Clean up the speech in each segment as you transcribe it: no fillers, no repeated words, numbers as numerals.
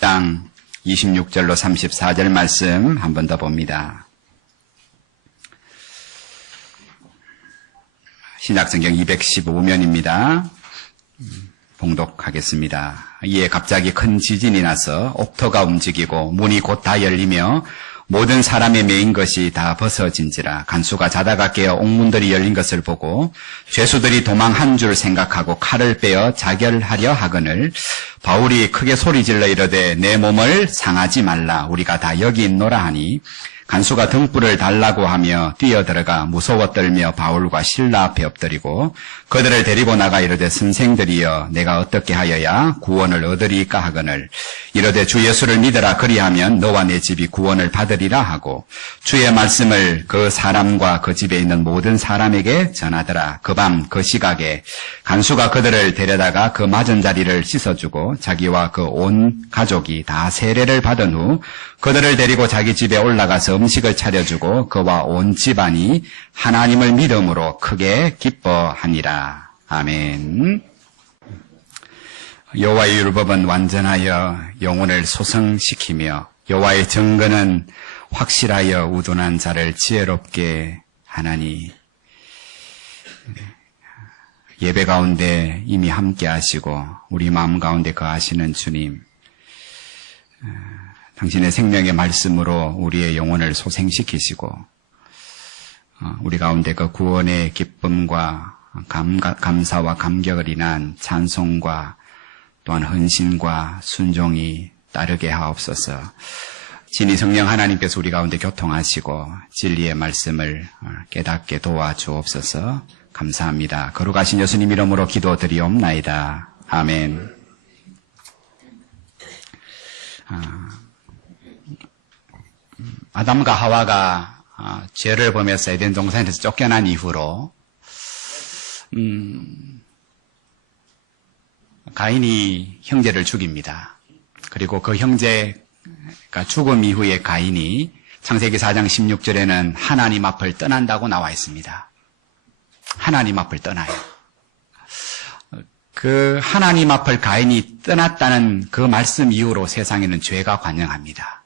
장 26절로 34절 말씀 한 번 더 봅니다. 신약성경 215면입니다. 봉독하겠습니다. 이에 갑자기 큰 지진이 나서 옥토가 움직이고 문이 곧 다 열리며 모든 사람의 매인 것이 다 벗어진지라. 간수가 자다가 깨어 옥문들이 열린 것을 보고 죄수들이 도망한 줄 생각하고 칼을 빼어 자결하려 하거늘 바울이 크게 소리질러 이르되 내 몸을 상하지 말라. 우리가 다 여기 있노라 하니 간수가 등불을 달라고 하며 뛰어들어가 무서워 떨며 바울과 실라 앞에 엎드리고 그들을 데리고 나가 이르되 선생들이여 내가 어떻게 하여야 구원을 얻으리까 하거늘 이르되 주 예수를 믿으라. 그리하면 너와 내 집이 구원을 받으리라 하고 주의 말씀을 그 사람과 그 집에 있는 모든 사람에게 전하더라. 그 밤 그 시각에 간수가 그들을 데려다가 그 맞은 자리를 씻어주고 자기와 그 온 가족이 다 세례를 받은 후 그들을 데리고 자기 집에 올라가서 음식을 차려주고 그와 온 집안이 하나님을 믿음으로 크게 기뻐하니라. 아멘. 여호와의 율법은 완전하여 영혼을 소성시키며 여호와의 증거는 확실하여 우둔한 자를 지혜롭게 하나니. 예배 가운데 이미 함께 하시고 우리 마음 가운데 거하시는 주님, 당신의 생명의 말씀으로 우리의 영혼을 소생시키시고 우리 가운데 그 구원의 기쁨과 감사와 감격을 인한 찬송과 또한 헌신과 순종이 따르게 하옵소서. 진리 성령 하나님께서 우리 가운데 교통하시고 진리의 말씀을 깨닫게 도와주옵소서. 감사합니다. 거룩하신 예수님 이름으로 기도드리옵나이다. 아멘. 아담과 하와가 죄를 범해서 에덴 동산에서 쫓겨난 이후로 가인이 형제를 죽입니다. 그리고 그 형제가 죽음 이후에 가인이 창세기 4장 16절에는 하나님 앞을 떠난다고 나와 있습니다. 하나님 앞을 떠나요. 그 하나님 앞을 가인이 떠났다는 그 말씀 이후로 세상에는 죄가 관영합니다.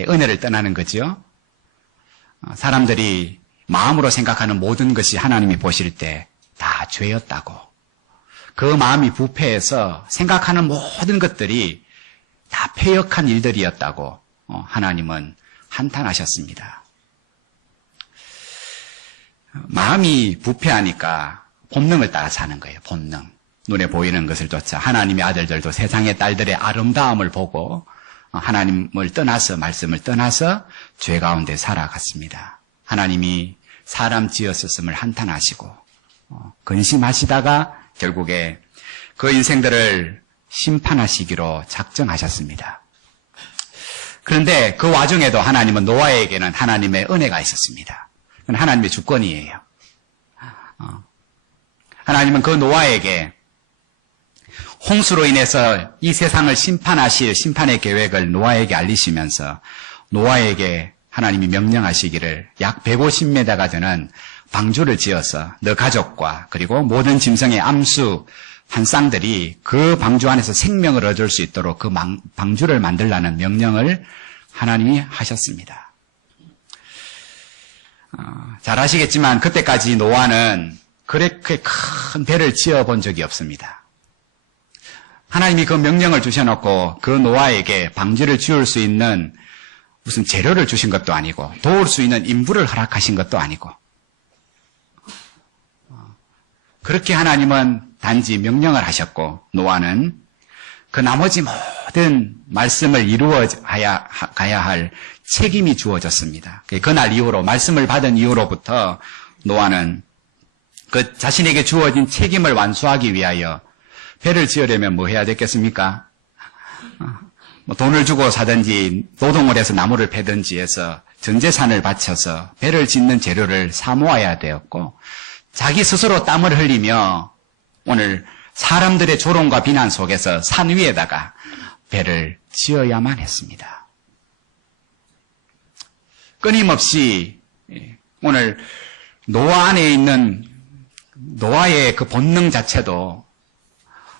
은혜를 떠나는 거죠. 사람들이 마음으로 생각하는 모든 것이 하나님이 보실 때 다 죄였다고. 그 마음이 부패해서 생각하는 모든 것들이 다 패역한 일들이었다고 하나님은 한탄하셨습니다. 마음이 부패하니까 본능을 따라 사는 거예요. 본능. 눈에 보이는 것을 쫓아 하나님의 아들들도 세상의 딸들의 아름다움을 보고 하나님을 떠나서 말씀을 떠나서 죄 가운데 살아갔습니다. 하나님이 사람 지었었음을 한탄하시고 근심하시다가 결국에 그 인생들을 심판하시기로 작정하셨습니다. 그런데 그 와중에도 하나님은 노아에게는 하나님의 은혜가 있었습니다. 그건 하나님의 주권이에요. 하나님은 그 노아에게 홍수로 인해서 이 세상을 심판하실 심판의 계획을 노아에게 알리시면서 노아에게 하나님이 명령하시기를 약 150m가 되는 방주를 지어서 너 가족과 그리고 모든 짐승의 암수 한 쌍들이 그 방주 안에서 생명을 얻을 수 있도록 그 방주를 만들라는 명령을 하나님이 하셨습니다. 잘 아시겠지만 그때까지 노아는 그렇게 큰 배를 지어본 적이 없습니다. 하나님이 그 명령을 주셔놓고 그 노아에게 방주를 지을 수 있는 무슨 재료를 주신 것도 아니고 도울 수 있는 인부를 허락하신 것도 아니고 그렇게 하나님은 단지 명령을 하셨고 노아는 그 나머지 모든 말씀을 이루어 가야 할 책임이 주어졌습니다. 그날 이후로 말씀을 받은 이후로부터 노아는 그 자신에게 주어진 책임을 완수하기 위하여 배를 지으려면 뭐 해야 됐겠습니까? 돈을 주고 사든지 노동을 해서 나무를 패든지 해서 전 재산을 바쳐서 배를 짓는 재료를 사모아야 되었고 자기 스스로 땀을 흘리며 오늘 사람들의 조롱과 비난 속에서 산 위에다가 배를 지어야만 했습니다. 끊임없이 오늘 노아 안에 있는 노아의 그 본능 자체도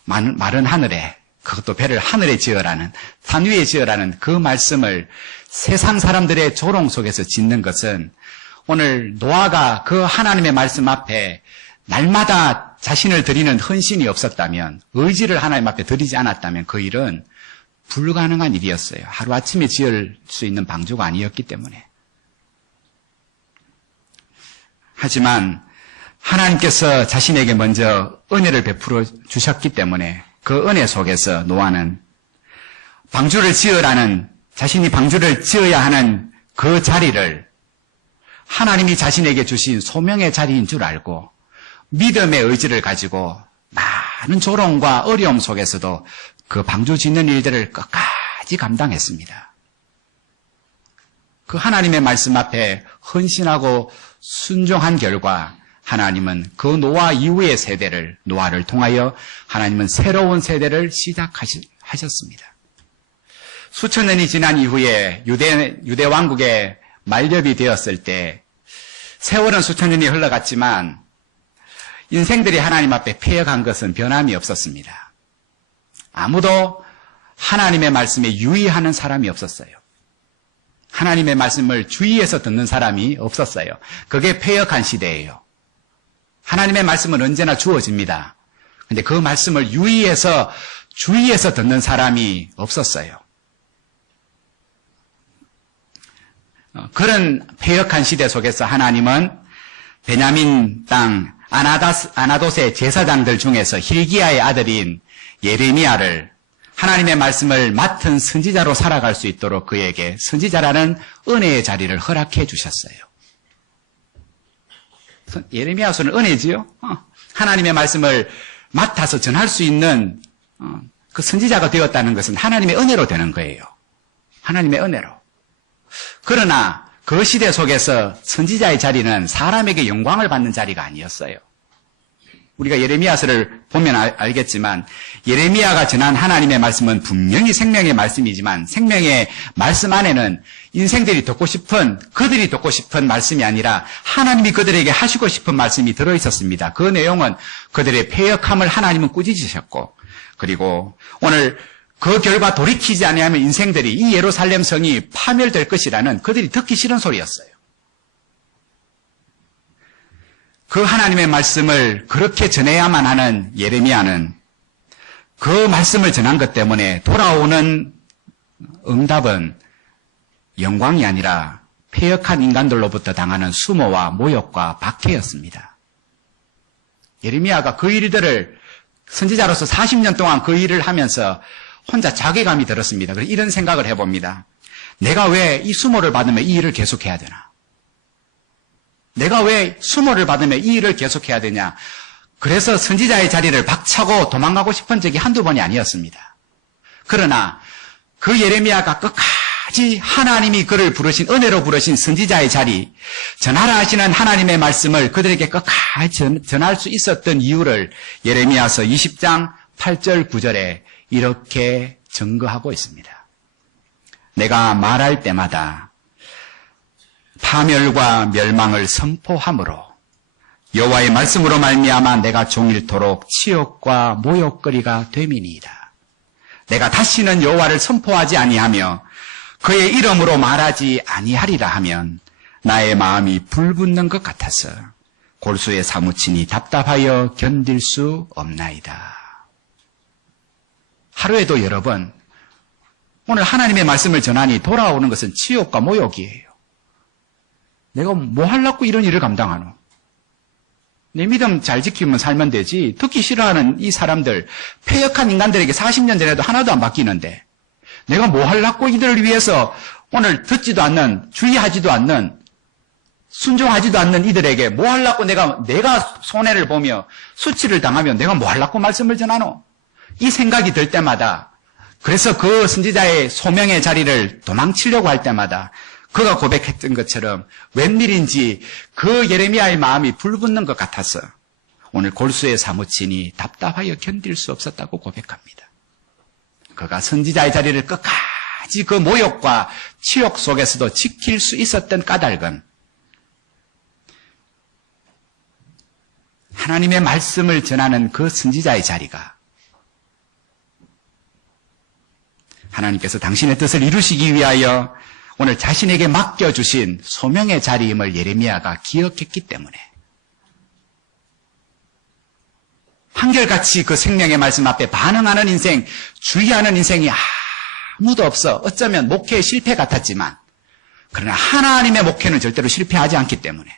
마른 하늘에 그것도 배를 하늘에 지으라는, 산 위에 지으라는 그 말씀을 세상 사람들의 조롱 속에서 짓는 것은 오늘 노아가 그 하나님의 말씀 앞에 날마다 자신을 드리는 헌신이 없었다면, 의지를 하나님 앞에 드리지 않았다면 그 일은 불가능한 일이었어요. 하루아침에 지을 수 있는 방주가 아니었기 때문에. 하지만 하나님께서 자신에게 먼저 은혜를 베풀어 주셨기 때문에 그 은혜 속에서 노아는 방주를 지으라는, 자신이 방주를 지어야 하는 그 자리를 하나님이 자신에게 주신 소명의 자리인 줄 알고 믿음의 의지를 가지고 많은 조롱과 어려움 속에서도 그 방주 짓는 일들을 끝까지 감당했습니다. 그 하나님의 말씀 앞에 헌신하고 순종한 결과 하나님은 그 노아 이후의 세대를, 노아를 통하여 하나님은 새로운 세대를 시작하셨습니다. 수천 년이 지난 이후에 유대 왕국의 만렵이 되었을 때 세월은 수천 년이 흘러갔지만 인생들이 하나님 앞에 패역한 것은 변함이 없었습니다. 아무도 하나님의 말씀에 유의하는 사람이 없었어요. 하나님의 말씀을 주의해서 듣는 사람이 없었어요. 그게 패역한 시대예요. 하나님의 말씀은 언제나 주어집니다. 근데 그 말씀을 주의해서 듣는 사람이 없었어요. 그런 패역한 시대 속에서 하나님은 베냐민 땅 아나돗의 제사장들 중에서 hil기야의 아들인 예레미야를 하나님의 말씀을 맡은 선지자로 살아갈 수 있도록 그에게 선지자라는 은혜의 자리를 허락해 주셨어요. 예레미야서는 은혜지요. 하나님의 말씀을 맡아서 전할 수 있는 그 선지자가 되었다는 것은 하나님의 은혜로 되는 거예요. 하나님의 은혜로. 그러나 그 시대 속에서 선지자의 자리는 사람에게 영광을 받는 자리가 아니었어요. 우리가 예레미야서를 보면 알겠지만 예레미야가 전한 하나님의 말씀은 분명히 생명의 말씀이지만 생명의 말씀 안에는 인생들이 듣고 싶은, 그들이 듣고 싶은 말씀이 아니라 하나님이 그들에게 하시고 싶은 말씀이 들어있었습니다. 그 내용은 그들의 패역함을 하나님은 꾸짖으셨고, 그리고 오늘 그 결과 돌이키지 아니하면 인생들이 이 예루살렘 성이 파멸될 것이라는 그들이 듣기 싫은 소리였어요. 그 하나님의 말씀을 그렇게 전해야만 하는 예레미야는 그 말씀을 전한 것 때문에 돌아오는 응답은 영광이 아니라 패역한 인간들로부터 당하는 수모와 모욕과 박해였습니다. 예레미야가 그 일들을 선지자로서 40년 동안 그 일을 하면서 혼자 자괴감이 들었습니다. 그래서 이런 생각을 해봅니다. 내가 왜 이 수모를 받으면 이 일을 계속해야 되나? 내가 왜 수모를 받으면 이 일을 계속해야 되냐? 그래서 선지자의 자리를 박차고 도망가고 싶은 적이 한두 번이 아니었습니다. 그러나 그 예레미야가 끝까지 하나님이 그를 부르신, 은혜로 부르신 선지자의 자리, 전하라 하시는 하나님의 말씀을 그들에게 끝까지 전할 수 있었던 이유를 예레미야서 20장 8절 9절에 이렇게 증거하고 있습니다. 내가 말할 때마다 파멸과 멸망을 선포함으로 여호와의 말씀으로 말미암아 내가 종일토록 치욕과 모욕거리가 됨이니이다. 내가 다시는 여호와를 선포하지 아니하며 그의 이름으로 말하지 아니하리라 하면 나의 마음이 불붙는 것 같아서 골수에 사무치니 답답하여 견딜 수 없나이다. 하루에도 여러 번 오늘 하나님의 말씀을 전하니 돌아오는 것은 치욕과 모욕이에요. 내가 뭐 하려고 이런 일을 감당하노? 내 믿음 잘 지키면 살면 되지. 듣기 싫어하는 이 사람들, 패역한 인간들에게 40년 전에도 하나도 안 바뀌는데 내가 뭐 하려고 이들을 위해서 오늘 듣지도 않는, 주의하지도 않는, 순종하지도 않는 이들에게 뭐 하려고 내가 손해를 보며 수치를 당하면 내가 뭐 하려고 말씀을 전하노? 이 생각이 들 때마다, 그래서 그 선지자의 소명의 자리를 도망치려고 할 때마다 그가 고백했던 것처럼 웬일인지 그 예레미야의 마음이 불붙는 것 같아서 오늘 골수에 사무치니 답답하여 견딜 수 없었다고 고백합니다. 그가 선지자의 자리를 끝까지 그 모욕과 치욕 속에서도 지킬 수 있었던 까닭은 하나님의 말씀을 전하는 그 선지자의 자리가 하나님께서 당신의 뜻을 이루시기 위하여 오늘 자신에게 맡겨주신 소명의 자리임을 예레미야가 기억했기 때문에 한결같이 그 생명의 말씀 앞에 반응하는 인생, 주의하는 인생이 아무도 없어. 어쩌면 목회의 실패 같았지만 그러나 하나님의 목회는 절대로 실패하지 않기 때문에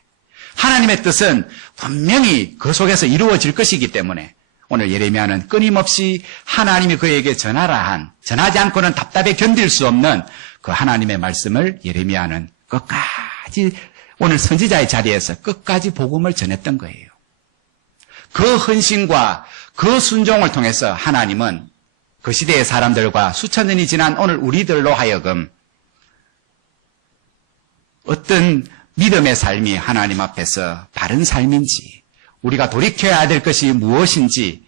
하나님의 뜻은 분명히 그 속에서 이루어질 것이기 때문에 오늘 예레미야는 끊임없이 하나님이 그에게 전하지 않고는 답답해 견딜 수 없는 그 하나님의 말씀을 예레미야는 끝까지 오늘 선지자의 자리에서 끝까지 복음을 전했던 거예요. 그 헌신과 그 순종을 통해서 하나님은 그 시대의 사람들과 수천 년이 지난 오늘 우리들로 하여금 어떤 믿음의 삶이 하나님 앞에서 바른 삶인지 우리가 돌이켜야 될 것이 무엇인지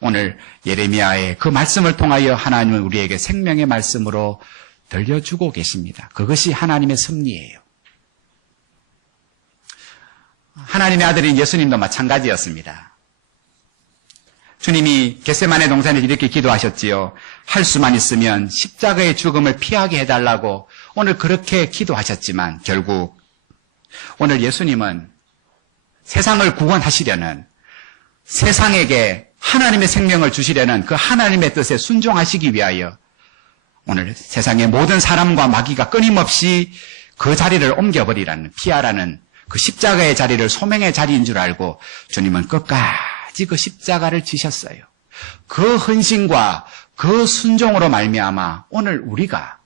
오늘 예레미야의 그 말씀을 통하여 하나님은 우리에게 생명의 말씀으로 들려주고 계십니다. 그것이 하나님의 섭리예요. 하나님의 아들인 예수님도 마찬가지였습니다. 주님이 겟세마네 동산에 이렇게 기도하셨지요. 할 수만 있으면 십자가의 죽음을 피하게 해달라고 오늘 그렇게 기도하셨지만 결국 오늘 예수님은 세상을 구원하시려는 세상에게 하나님의 생명을 주시려는 그 하나님의 뜻에 순종하시기 위하여 오늘 세상의 모든 사람과 마귀가 끊임없이 그 자리를 옮겨버리라는 피하라는 그 십자가의 자리를 소명의 자리인 줄 알고 주님은 끝까지 그 십자가를 지셨어요. 그 헌신과 그 순종으로 말미암아 오늘 우리가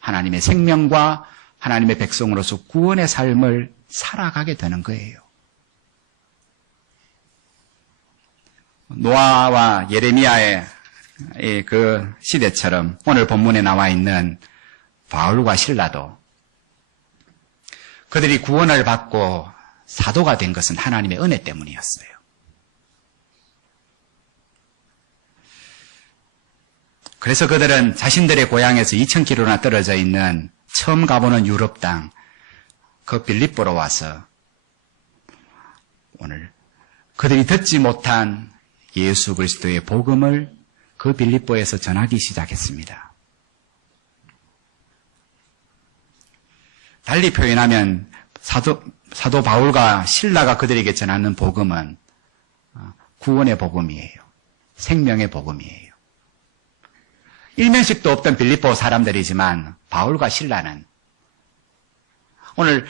하나님의 생명과 하나님의 백성으로서 구원의 삶을 살아가게 되는 거예요. 노아와 예레미야의 그 시대처럼 오늘 본문에 나와 있는 바울과 실라도 그들이 구원을 받고 사도가 된 것은 하나님의 은혜 때문이었어요. 그래서 그들은 자신들의 고향에서 2000km나 떨어져 있는 처음 가보는 유럽 땅, 그 빌립보로 와서 오늘 그들이 듣지 못한 예수 그리스도의 복음을 그 빌립보에서 전하기 시작했습니다. 달리 표현하면 사도 바울과 실라가 그들에게 전하는 복음은 구원의 복음이에요. 생명의 복음이에요. 일면식도 없던 빌립보 사람들이지만 바울과 실라는 오늘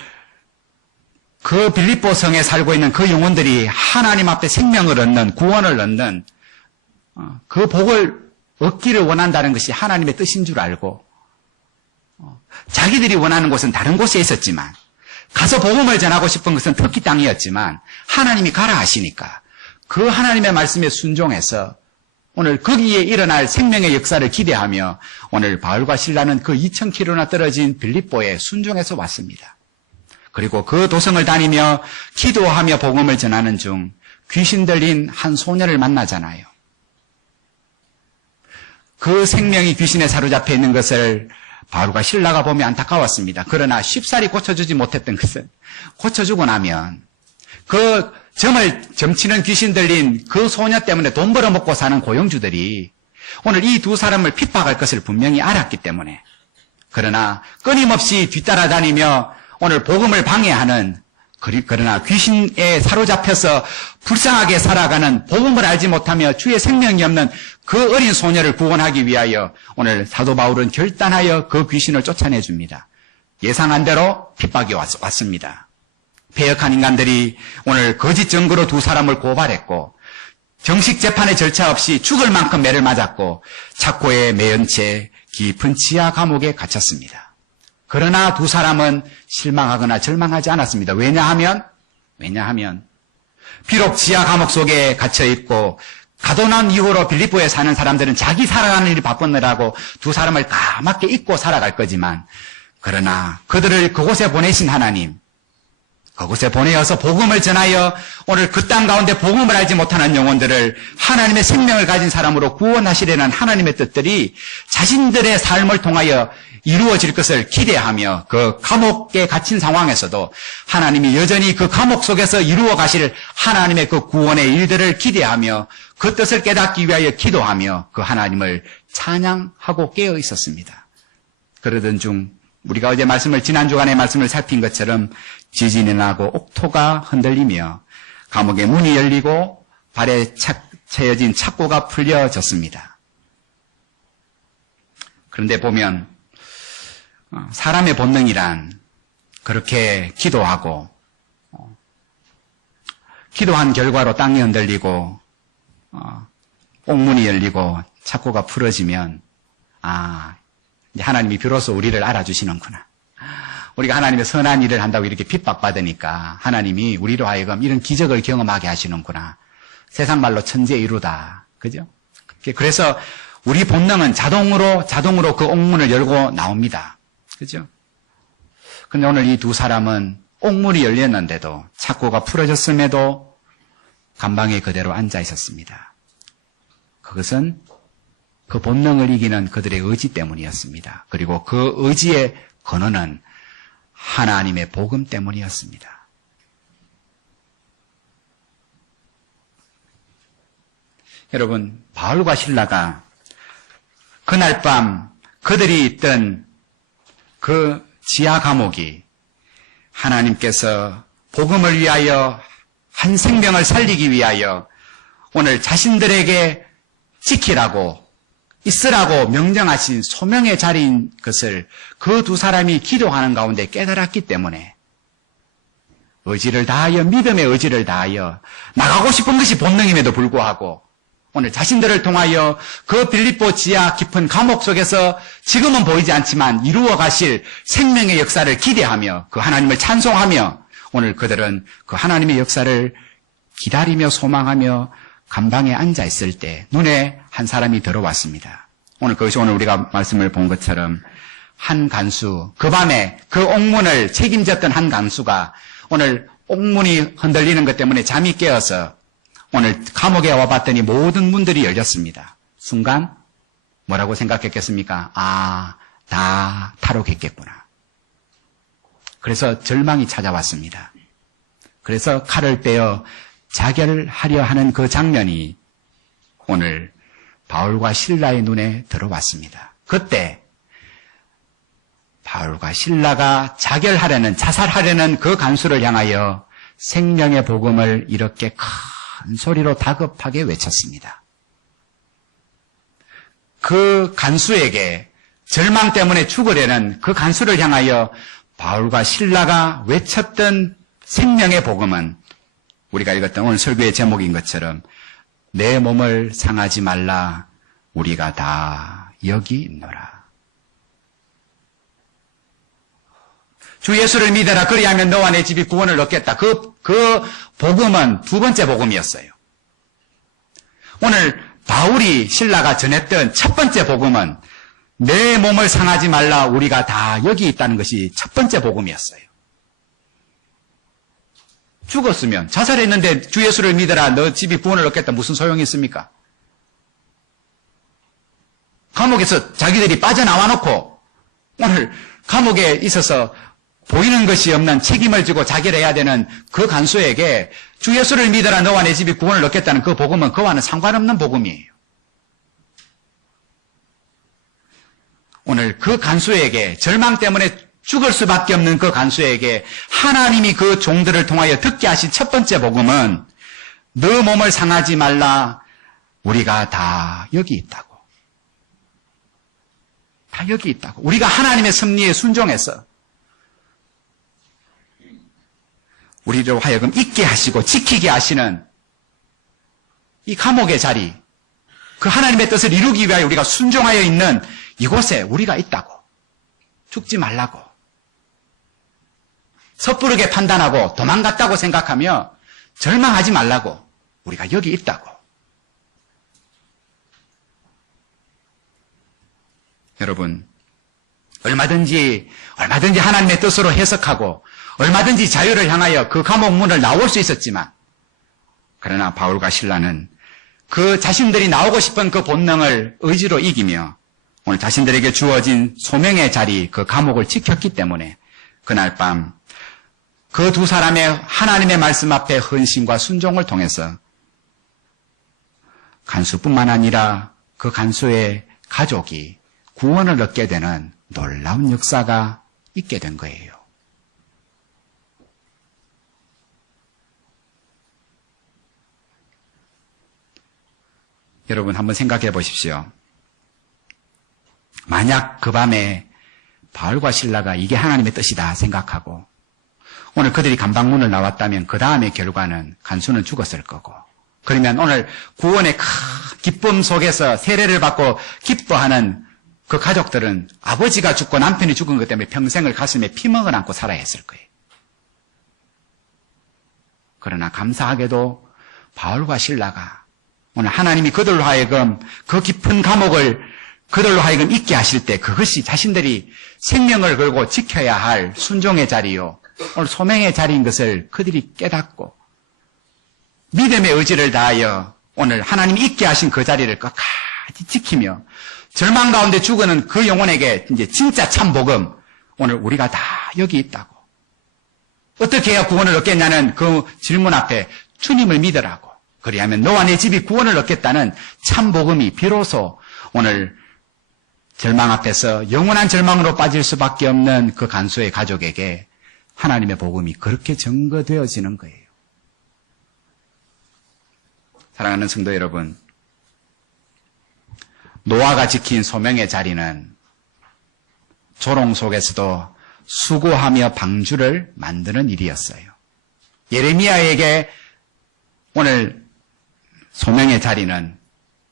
그 빌립보 성에 살고 있는 그 영혼들이 하나님 앞에 생명을 얻는, 구원을 얻는 그 복을 얻기를 원한다는 것이 하나님의 뜻인 줄 알고 자기들이 원하는 곳은 다른 곳에 있었지만 가서 복음을 전하고 싶은 것은 터키 땅이었지만 하나님이 가라 하시니까 그 하나님의 말씀에 순종해서 오늘 거기에 일어날 생명의 역사를 기대하며 오늘 바울과 실라는 그 2000km나 떨어진 빌립보에 순종해서 왔습니다. 그리고 그 도성을 다니며 기도하며 복음을 전하는 중 귀신 들린 한 소녀를 만나잖아요. 그 생명이 귀신에 사로잡혀 있는 것을 바울과 실라가 보며 안타까웠습니다. 그러나 쉽사리 고쳐주지 못했던 것은 고쳐주고 나면 그 점치는 귀신 들린 그 소녀 때문에 돈 벌어먹고 사는 고용주들이 오늘 이 두 사람을 핍박할 것을 분명히 알았기 때문에 그러나 끊임없이 뒤따라다니며 오늘 복음을 방해하는 그러나 귀신에 사로잡혀서 불쌍하게 살아가는 복음을 알지 못하며 주의 생명이 없는 그 어린 소녀를 구원하기 위하여 오늘 사도 바울은 결단하여 그 귀신을 쫓아내줍니다. 예상한 대로 핍박이 왔습니다. 패역한 인간들이 오늘 거짓 증거로 두 사람을 고발했고 정식 재판의 절차 없이 죽을 만큼 매를 맞았고 착고에 매연 채 깊은 지하 감옥에 갇혔습니다. 그러나 두 사람은 실망하거나 절망하지 않았습니다. 왜냐하면 비록 지하 감옥 속에 갇혀있고 가도난 이후로 빌립보에 사는 사람들은 자기 살아가는 일이 바쁘느라고 두 사람을 까맣게 잊고 살아갈 거지만 그러나 그들을 그곳에 보내신 하나님, 그곳에 보내어서 복음을 전하여 오늘 그 땅 가운데 복음을 알지 못하는 영혼들을 하나님의 생명을 가진 사람으로 구원하시려는 하나님의 뜻들이 자신들의 삶을 통하여 이루어질 것을 기대하며 그 감옥에 갇힌 상황에서도 하나님이 여전히 그 감옥 속에서 이루어 가실 하나님의 그 구원의 일들을 기대하며 그 뜻을 깨닫기 위하여 기도하며 그 하나님을 찬양하고 깨어 있었습니다. 그러던 중 우리가 어제 지난 주간의 말씀을 살핀 것처럼 지진이 나고 옥토가 흔들리며 감옥의 문이 열리고 발에 채여진 착고가 풀려졌습니다. 그런데 보면 사람의 본능이란 그렇게 기도하고 기도한 결과로 땅이 흔들리고 옥문이 열리고 착고가 풀어지면 이제 하나님이 비로소 우리를 알아주시는구나. 우리가 하나님의 선한 일을 한다고 이렇게 핍박받으니까 하나님이 우리로 하여금 이런 기적을 경험하게 하시는구나. 세상 말로 천재이루다. 그죠? 그래서 우리 본능은 자동으로 그 옥문을 열고 나옵니다. 그죠? 근데 오늘 이 두 사람은 옥문이 열렸는데도 착고가 풀어졌음에도 감방에 그대로 앉아 있었습니다. 그것은 그 본능을 이기는 그들의 의지 때문이었습니다. 그리고 그 의지의 근원은 하나님의 복음 때문이었습니다. 여러분, 바울과 실라가 그날 밤 그들이 있던 그 지하 감옥이 하나님께서 복음을 위하여 한 생명을 살리기 위하여 오늘 자신들에게 지키라고 있으라고 명령하신 소명의 자리인 것을 그 두 사람이 기도하는 가운데 깨달았기 때문에 의지를 다하여 믿음의 의지를 다하여 나가고 싶은 것이 본능임에도 불구하고 오늘 자신들을 통하여 그 빌립보 지하 깊은 감옥 속에서 지금은 보이지 않지만 이루어 가실 생명의 역사를 기대하며 그 하나님을 찬송하며 오늘 그들은 그 하나님의 역사를 기다리며 소망하며 감방에 앉아 있을 때 눈에 한 사람이 들어왔습니다. 그것이 오늘 우리가 말씀을 본 것처럼 한 간수, 그 밤에 그 옥문을 책임졌던 한 간수가 오늘 옥문이 흔들리는 것 때문에 잠이 깨어서 오늘 감옥에 와봤더니 모든 문들이 열렸습니다. 순간 뭐라고 생각했겠습니까? 다 탈옥했겠구나. 그래서 절망이 찾아왔습니다. 그래서 칼을 빼어 자결하려 하는 그 장면이 오늘 바울과 실라의 눈에 들어왔습니다. 그때 바울과 실라가 자살하려는 그 간수를 향하여 생명의 복음을 이렇게 큰 소리로 다급하게 외쳤습니다. 그 간수에게 절망 때문에 죽으려는 그 간수를 향하여 바울과 실라가 외쳤던 생명의 복음은 우리가 읽었던 오늘 설교의 제목인 것처럼 내 몸을 상하지 말라 우리가 다 여기 있노라. 주 예수를 믿어라 그리하면 너와 내 집이 구원을 얻겠다. 그 복음은 두 번째 복음이었어요. 오늘 바울이 신라가 전했던 첫 번째 복음은 내 몸을 상하지 말라 우리가 다 여기 있다는 것이 첫 번째 복음이었어요. 죽었으면 자살했는데 주 예수를 믿어라 너 집이 구원을 얻겠다 무슨 소용이 있습니까? 감옥에서 자기들이 빠져나와 놓고 오늘 감옥에 있어서 보이는 것이 없는 책임을 지고 자결해야 되는 그 간수에게 주 예수를 믿어라 너와 내 집이 구원을 얻겠다는 그 복음은 그와는 상관없는 복음이에요. 오늘 그 간수에게 절망 때문에 죽을 수밖에 없는 그 간수에게 하나님이 그 종들을 통하여 듣게 하신 첫 번째 복음은 너 몸을 상하지 말라 우리가 다 여기 있다고. 다 여기 있다고. 우리가 하나님의 섭리에 순종해서 우리로 하여금 있게 하시고 지키게 하시는 이 감옥의 자리, 그 하나님의 뜻을 이루기 위하여 우리가 순종하여 있는 이곳에 우리가 있다고. 죽지 말라고. 섣부르게 판단하고 도망갔다고 생각하며 절망하지 말라고. 우리가 여기 있다고. 여러분, 얼마든지 하나님의 뜻으로 해석하고 얼마든지 자유를 향하여 그 감옥 문을 나올 수 있었지만, 그러나 바울과 실라는 그 자신들이 나오고 싶은 그 본능을 의지로 이기며 오늘 자신들에게 주어진 소명의 자리, 그 감옥을 지켰기 때문에 그날 밤 그 두 사람의 하나님의 말씀 앞에 헌신과 순종을 통해서 간수뿐만 아니라 그 간수의 가족이 구원을 얻게 되는 놀라운 역사가 있게 된 거예요. 여러분 한번 생각해 보십시오. 만약 그 밤에 바울과 실라가 이게 하나님의 뜻이다 생각하고 오늘 그들이 감방문을 나왔다면 그 다음의 결과는 간수는 죽었을 거고, 그러면 오늘 구원의 큰 기쁨 속에서 세례를 받고 기뻐하는 그 가족들은 아버지가 죽고 남편이 죽은 것 때문에 평생을 가슴에 피멍을 안고 살아야 했을 거예요. 그러나 감사하게도 바울과 실라가 오늘 하나님이 그들로 하여금 그 깊은 감옥을 그들로 하여금 있게 하실 때 그것이 자신들이 생명을 걸고 지켜야 할 순종의 자리요, 오늘 소명의 자리인 것을 그들이 깨닫고 믿음의 의지를 다하여 오늘 하나님이 있게 하신 그 자리를 끝까지 지키며 절망 가운데 죽어는 그 영혼에게 이제 진짜 참 복음, 오늘 우리가 다 여기 있다고. 어떻게 해야 구원을 얻겠냐는 그 질문 앞에 주님을 믿으라고. 그리하면 너와 내 집이 구원을 얻겠다는 참 복음이 비로소 오늘 절망 앞에서 영원한 절망으로 빠질 수밖에 없는 그 간수의 가족에게 하나님의 복음이 그렇게 증거되어지는 거예요. 사랑하는 성도 여러분, 노아가 지킨 소명의 자리는 조롱 속에서도 수고하며 방주를 만드는 일이었어요. 예레미야에게 오늘 소명의 자리는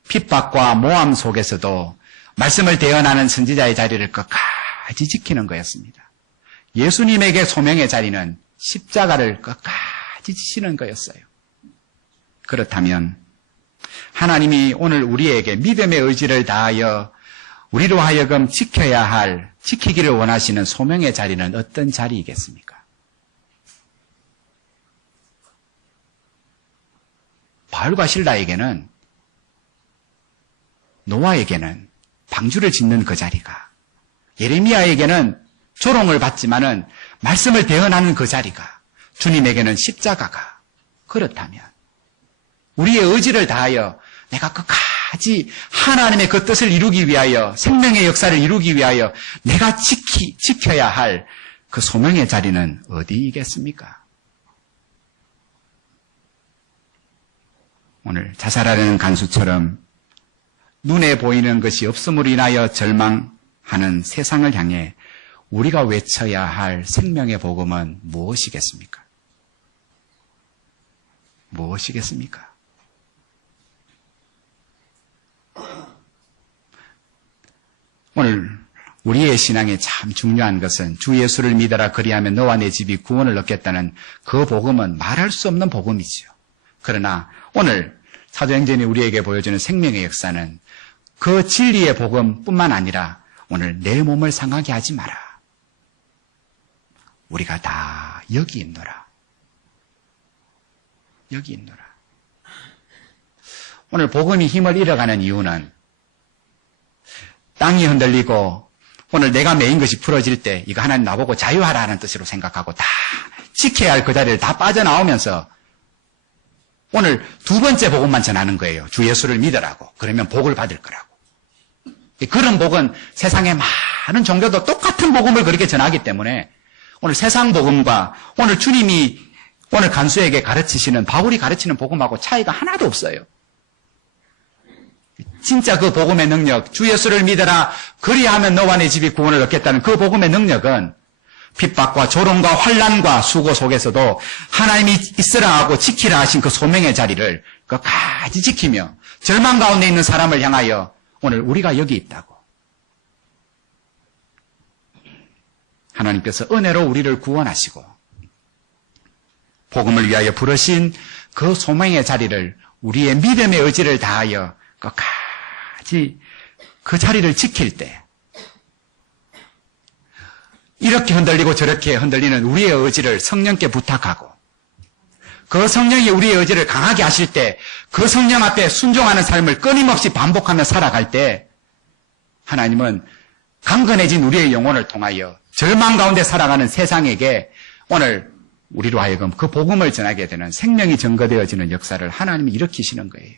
핍박과 모함 속에서도 말씀을 대언하는 선지자의 자리를 끝까지 지키는 거였습니다. 예수님에게 소명의 자리는 십자가를 끝까지 지시는 거였어요. 그렇다면 하나님이 오늘 우리에게 믿음의 의지를 다하여 우리로 하여금 지켜야 할, 지키기를 원하시는 소명의 자리는 어떤 자리이겠습니까? 바울과 실라에게는, 노아에게는 방주를 짓는 그 자리가, 예레미야에게는 조롱을 받지만은 말씀을 대언하는 그 자리가, 주님에게는 십자가가, 그렇다면 우리의 의지를 다하여 내가 끝까지 하나님의 그 뜻을 이루기 위하여, 생명의 역사를 이루기 위하여 내가 지켜야 할 그 소명의 자리는 어디이겠습니까? 오늘 자살하려는 간수처럼 눈에 보이는 것이 없음으로 인하여 절망하는 세상을 향해 우리가 외쳐야 할 생명의 복음은 무엇이겠습니까? 무엇이겠습니까? 오늘 우리의 신앙에 참 중요한 것은 주 예수를 믿어라 그리하면 너와 내 집이 구원을 얻겠다는 그 복음은 말할 수 없는 복음이죠. 그러나 오늘 사도행전이 우리에게 보여주는 생명의 역사는 그 진리의 복음뿐만 아니라 오늘 내 몸을 상하게 하지 마라. 우리가 다 여기 있노라. 여기 있노라. 오늘 복음이 힘을 잃어가는 이유는 땅이 흔들리고 오늘 내가 메인 것이 풀어질 때 이거 하나님 나보고 자유하라 하는 뜻으로 생각하고 다 지켜야 할 그 자리를 다 빠져나오면서 오늘 두 번째 복음만 전하는 거예요. 주 예수를 믿으라고. 그러면 복을 받을 거라고. 그런 복은 세상의 많은 종교도 똑같은 복음을 그렇게 전하기 때문에 오늘 세상 복음과 오늘 주님이 오늘 간수에게 가르치시는 바울이 가르치는 복음하고 차이가 하나도 없어요. 진짜 그 복음의 능력, 주 예수를 믿어라 그리하면 너와 내 집이 구원을 얻겠다는 그 복음의 능력은 핍박과 조롱과 환난과 수고 속에서도 하나님이 있으라 하고 지키라 하신 그 소명의 자리를 끝까지 지키며 절망 가운데 있는 사람을 향하여 오늘 우리가 여기 있다고. 하나님께서 은혜로 우리를 구원하시고 복음을 위하여 부르신 그 소명의 자리를 우리의 믿음의 의지를 다하여 끝까지 그 자리를 지킬 때 이렇게 흔들리고 저렇게 흔들리는 우리의 의지를 성령께 부탁하고 그 성령이 우리의 의지를 강하게 하실 때 그 성령 앞에 순종하는 삶을 끊임없이 반복하며 살아갈 때 하나님은 강건해진 우리의 영혼을 통하여 절망 가운데 살아가는 세상에게 오늘 우리로 하여금 그 복음을 전하게 되는 생명이 증거되어지는 역사를 하나님이 일으키시는 거예요.